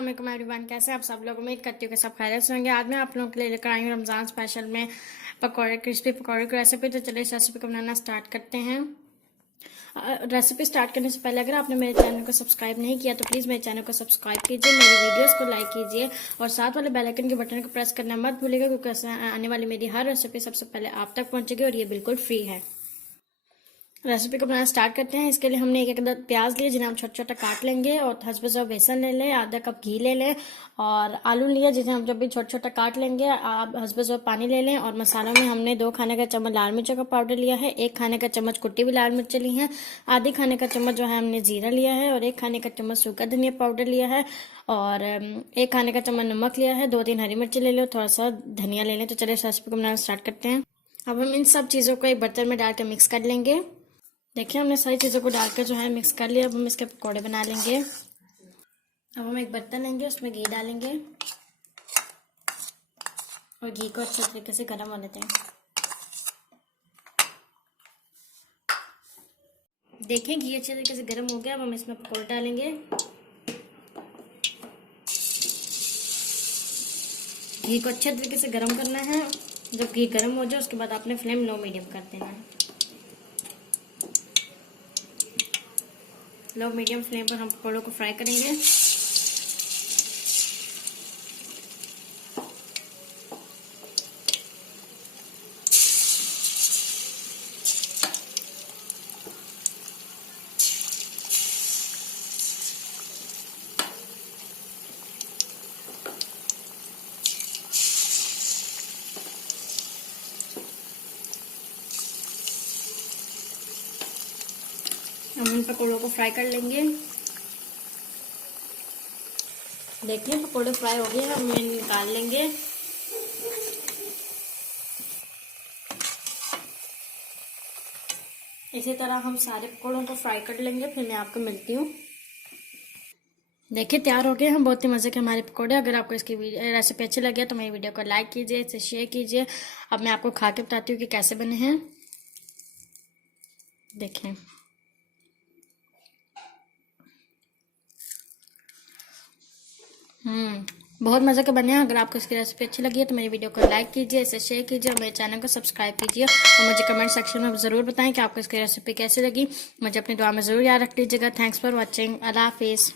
अस्सलाम वालेकुम एवरीवन, कैसे हैं आप सब लोग। उम्मीद करती हूँ कि सब खैरियत से होंगे। आज मैं आप लोगों के लिए लेकर आई हूँ रमज़ान स्पेशल में पकौड़े, क्रिस्पी पकौड़े की रेसिपी। तो चलिए इस रेसिपी को बनाना स्टार्ट करते हैं। रेसिपी स्टार्ट करने से पहले अगर आपने मेरे चैनल को सब्सक्राइब नहीं किया तो प्लीज़ मेरे चैनल को सब्सक्राइब कीजिए, मेरी वीडियोस को लाइक कीजिए और साथ वाले बेल आइकन के बटन को प्रेस करना मत भूलिएगा, क्योंकि आने वाली मेरी हर रेसिपी सबसे पहले आप तक पहुँचेगी और ये बिल्कुल फ्री है। रेसिपी को बनाना स्टार्ट करते हैं। इसके लिए हमने एक अदद प्याज लिए जिन्हें हम छोटा छोटा काट लेंगे, और हसब ज़रूरत बेसन ले लें, आधा कप घी ले लें, और आलू लिया जिसे हम जब भी छोटा छोटा काट लेंगे। आप हसब ज़रूरत पानी ले लें, और मसालों में हमने 2 खाने का चम्मच लाल मिर्चों का पाउडर लिया है, 1 खाने का चम्मच कुटी हुई लाल मिर्च ली है, आधी खाने का चम्मच जो है हमने जीरा लिया है, और 1 खाने का चम्मच सूखा धनिया पाउडर लिया है, और 1 खाने का चम्मच नमक लिया है, 2-3 हरी मिर्ची ले लो, थोड़ा सा धनिया ले लें। तो चलिए इस रेसिपी को बनाना स्टार्ट करते हैं। अब हम इन सब चीज़ों को एक बर्तन में डाल के मिक्स कर लेंगे। देखिए हमने सारी चीज़ों को डालकर जो है मिक्स कर लिया। अब हम इसके पकौड़े बना लेंगे। अब हम एक बर्तन लेंगे, उसमें घी डालेंगे और घी को अच्छे तरीके से गर्म होने दें। देखिए घी अच्छे तरीके से गर्म हो गया। अब हम इसमें पकौड़े डालेंगे। घी को अच्छे तरीके से गर्म करना है। जब घी गर्म हो जाए उसके बाद आपने फ्लेम लो मीडियम कर देना है। लो मीडियम फ्लेम पर हम पकौड़ों को फ्राई करेंगे। हम इन पकौड़ों को फ्राई कर लेंगे। देखिए पकौड़े फ्राई हो गए हैं, हम इन्हें निकाल लेंगे। इसी तरह हम सारे पकौड़ों को फ्राई कर लेंगे, फिर मैं आपको मिलती हूँ। देखिए तैयार हो गए हैं बहुत ही मज़े के हमारे पकौड़े। अगर आपको इसकी रेसिपी अच्छी लगे तो मेरी वीडियो को लाइक कीजिए, इसे शेयर कीजिए। अब मैं आपको खा के बताती हूँ कि कैसे बने हैं। देखें बहुत मज़े के बने हैं। अगर आपको इसकी रेसिपी अच्छी लगी है तो मेरी वीडियो को लाइक कीजिए, इसे शेयर कीजिए और मेरे चैनल को सब्सक्राइब कीजिए, और मुझे कमेंट सेक्शन में ज़रूर बताएं कि आपको इसकी रेसिपी कैसी लगी। मुझे अपनी दुआ में ज़रूर याद रख लीजिएगा। Thanks for watching. अल्लाह हाफिज़।